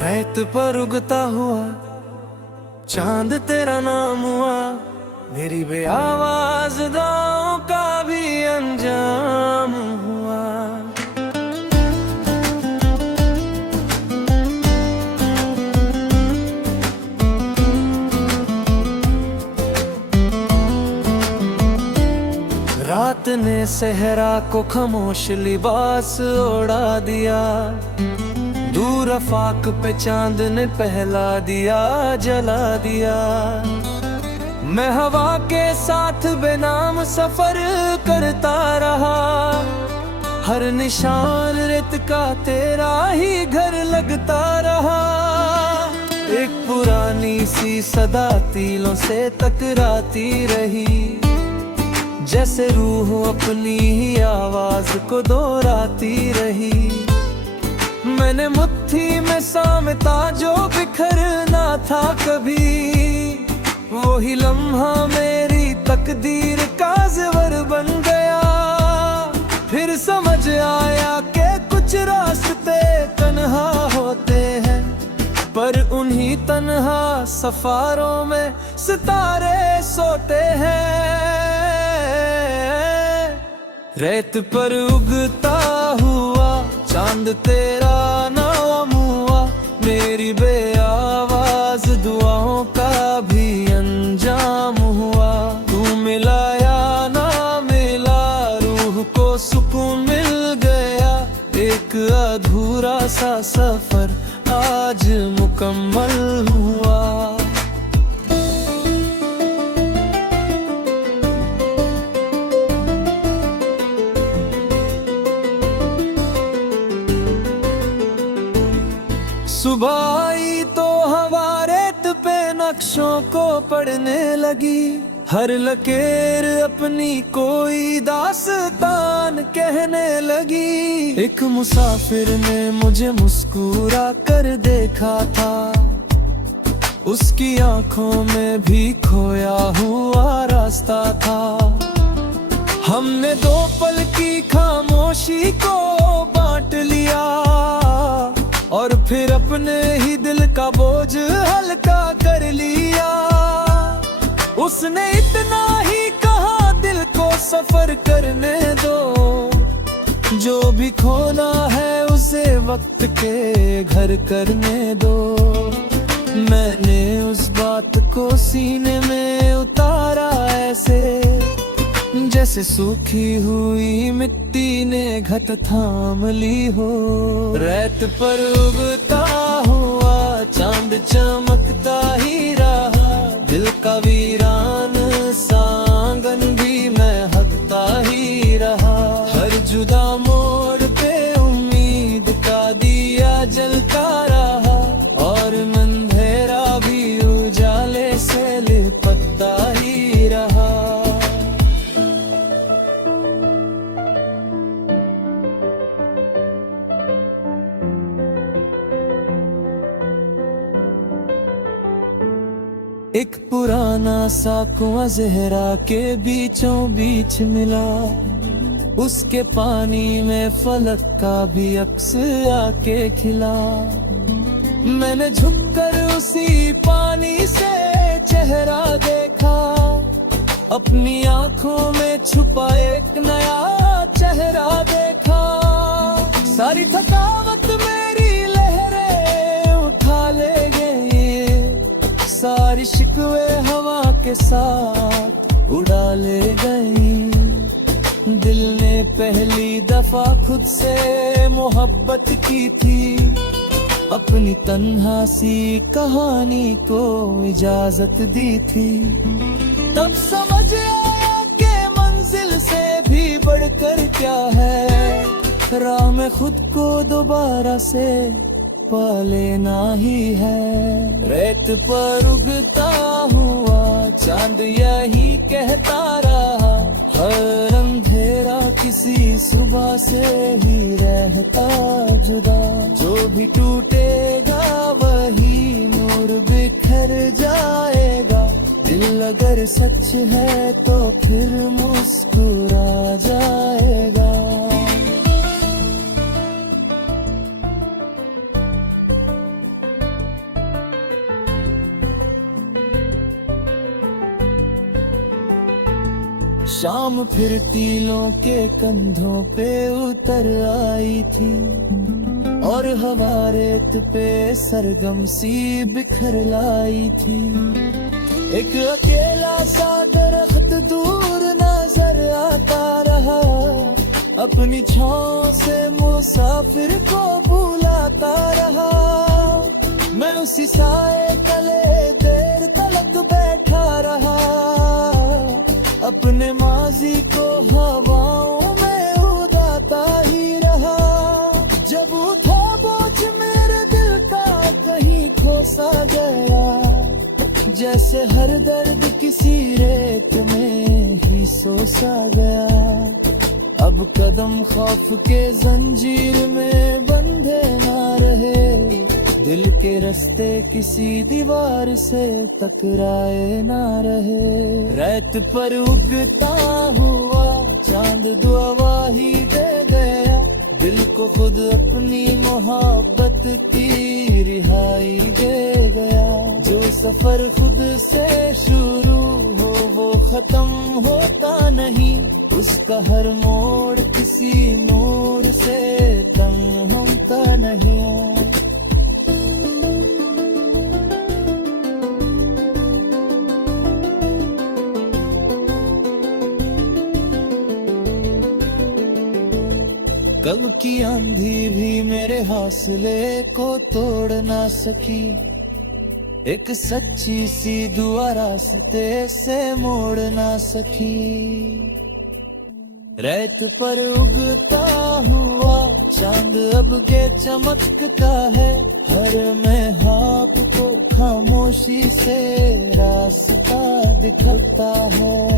रेत पर उगता हुआ चांद तेरा नाम हुआ, मेरी बेआवाज दुआओं का भी अंजाम हुआ। रात ने सहरा को खामोश लिबास ओढ़ा दिया, दूर आफाक पे चांद ने पहला दिया जला दिया। मैं हवा के साथ बेनाम सफर करता रहा, हर निशान रेत का तेरा ही घर लगता रहा। एक पुरानी सी सदा तीलों से टकराती रही, जैसे रूह अपनी ही आवाज को दोहराती रही। मैंने मुट्ठी में सामता जो बिखरना था कभी, वो ही लम्हा मेरी तकदीर का ज़ेवर बन गया। फिर समझ आया कि कुछ रास्ते तन्हा होते हैं, पर उन्हीं तन्हा सफारों में सितारे सोते हैं। रेत पर उगता हुआ चांद तेरा नाम हुआ, मेरी बेआवाज दुआओं का भी अंजाम हुआ। तू मिला या ना मिला, रूह को सुकून मिल गया। एक अधूरा सा सफर आज मुकम्मल हुआ। सुबह आई तो हवा रेत पे नक्शों को पढ़ने लगी, हर लकीर अपनी कोई दास्तान कहने लगी। एक मुसाफिर ने मुझे मुस्कुरा कर देखा था, उसकी आंखों में भी खोया हुआ रास्ता था। हमने दो पल की खामोशी को बांट लिया, और फिर अपने ही दिल का बोझ हल्का कर लिया। उसने इतना ही कहा, दिल को सफर करने दो, जो भी खोना है उसे वक्त के घर करने दो। मैंने उस बात को सीने में उतारा ऐसे, जैसे सूखी हुई मिट्टी ने घट थाम ली हो। रेत पर उगता हुआ चांद चमकता ही रहा, दिल का वीरान सांगन भी महकता ही रहा। हर जुदा मोड़ पे उम्मीद का दिया जलता रहा, और अंधेरा भी उजाले से लिपटता ही रहा। एक पुराना सा कुआं ज़हरा के बीचों बीच मिला, उसके पानी में फलक का भी अक्स आके खिला। मैंने झुककर उसी पानी से चेहरा देखा, अपनी आंखों में छुपा एक नया चेहरा देखा। सारी थकावत मेरी लहरें उठा ले गई, सारी शिकवे हवा के साथ उड़ा ले गई। दिल ने पहली दफा खुद से मोहब्बत की थी, अपनी तन्हा सी कहानी को इजाजत दी थी। तब समझ आया कि मंजिल से भी बढ़कर क्या है, राह में खुद को दोबारा से पा लेना ही है। रेत पर उगता हुआ चांद यही कहता रहा, हर अंधेरा किसी सुबह से ही रहता जुदा। जो भी टूटेगा वही नूर बिखर जाएगा, दिल अगर सच है तो फिर मुस्कुरा जाएगा। शाम फिर टीलों के कंधों पे उतर आई थी और हवा रेत पे सरगम सी बिखर लाई थी। एक अकेला सा दरख्त दूर नजर आता रहा, अपनी छांव से मुसाफिर को बुलाता रहा। मैं उसी साए तले देर तलक बैठा रहा, अपने माजी को हवाओं में उड़ाता ही रहा। जब उठा बोझ मेरे दिल का कहीं खोसा गया, जैसे हर दर्द किसी रेत में ही सोसा गया। अब कदम खौफ के जंजीर में बंधे ना रहे, दिल के रास्ते किसी दीवार से टकराए ना रहे। रेत पर उगता हुआ चांद दुआ ही दे गया, दिल को खुद अपनी मोहब्बत की रिहाई दे गया। जो सफर खुद से शुरू हो वो खत्म होता नहीं, उसका हर मोड़ किसी नूर से तंग होता नहीं। कब की आंधी भी मेरे हौसले को तोड़ ना सकी, एक सच्ची सी दुआ रास्ते से मोड़ ना सकी। रेत पर उगता हुआ चांद अब के चमकता है, हर में हाथ को खामोशी से रास्ता दिखता है।